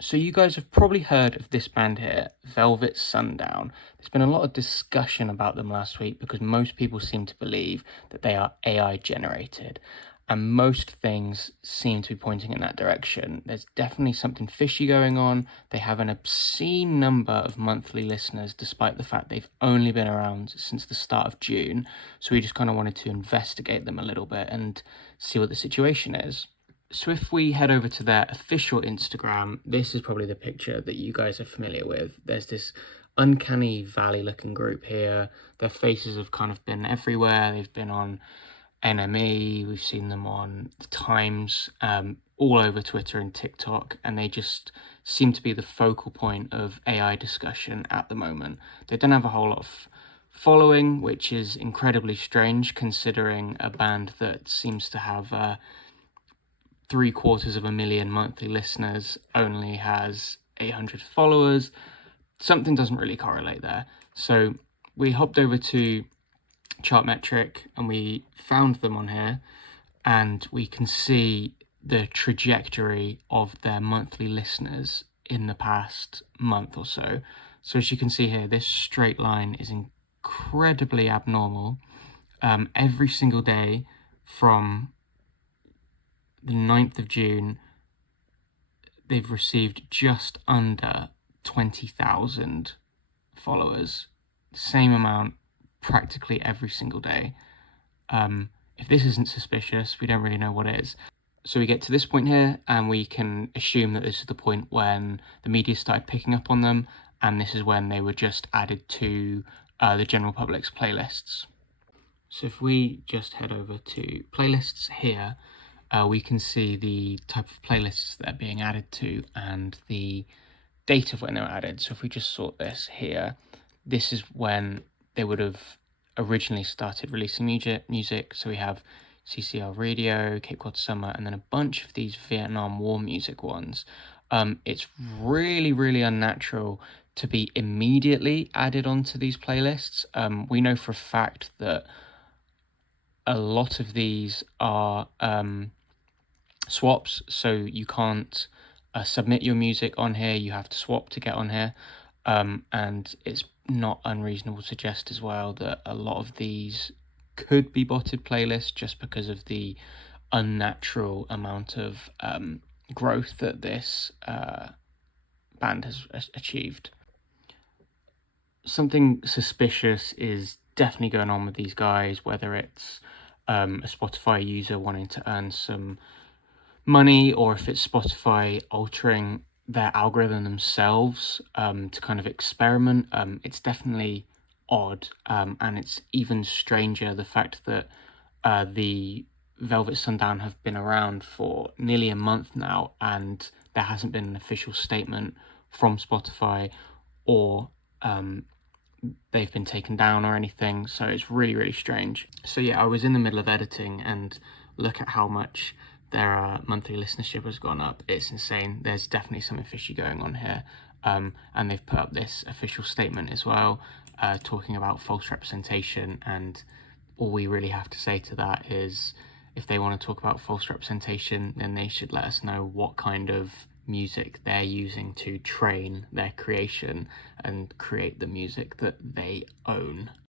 So you guys have probably heard of this band here, Velvet Sundown. There's been a lot of discussion about them last week because most people seem to believe that they are AI generated. And most things seem to be pointing in that direction. There's definitely something fishy going on. They have an obscene number of monthly listeners, despite the fact they've only been around since the start of June. So we just kind of wanted to investigate them a little bit and see what the situation is. So if we head over to their official Instagram, this is probably the picture that you guys are familiar with. There's this uncanny valley looking group here. Their faces have kind of been everywhere. They've been on NME, we've seen them on The Times, all over Twitter and TikTok, and they just seem to be the focal point of AI discussion at the moment. They don't have a whole lot of following, which is incredibly strange considering a band that seems to have 750,000 monthly listeners only has 800 followers. Something doesn't really correlate there. So we hopped over to Chartmetric and we found them on here, and we can see the trajectory of their monthly listeners in the past month or so. So as you can see here, this straight line is incredibly abnormal. Every single day from the 9th of June, they've received just under 20,000 followers. Same amount practically every single day. If this isn't suspicious, we don't really know what is. So we get to this point here and we can assume that this is the point when the media started picking up on them, and this is when they were just added to the general public's playlists. So if we just head over to playlists here, we can see the type of playlists that are being added to and the date of when they were added. So if we just sort this here, this is when they would have originally started releasing music. So we have CCR Radio, Cape Cod Summer, and then a bunch of these Vietnam War music ones. It's really, really unnatural to be immediately added onto these playlists. We know for a fact that a lot of these are swaps, so you can't submit your music on here, you have to swap to get on here, and it's not unreasonable to suggest as well that a lot of these could be botted playlists just because of the unnatural amount of growth that this band has achieved. Something suspicious is definitely going on with these guys, whether it's a Spotify user wanting to earn some money, or if it's Spotify altering their algorithm themselves to kind of experiment. It's definitely odd, and it's even stranger the fact that the Velvet Sundown have been around for nearly a month now, and there hasn't been an official statement from Spotify, or they've been taken down or anything. So it's really, really strange. So yeah, I was in the middle of editing, and look at how much their monthly listenership has gone up. It's insane. There's definitely something fishy going on here. And they've put up this official statement as well, talking about false representation. And all we really have to say to that is, if they want to talk about false representation, then they should let us know what kind of music they're using to train their creation and create the music that they own.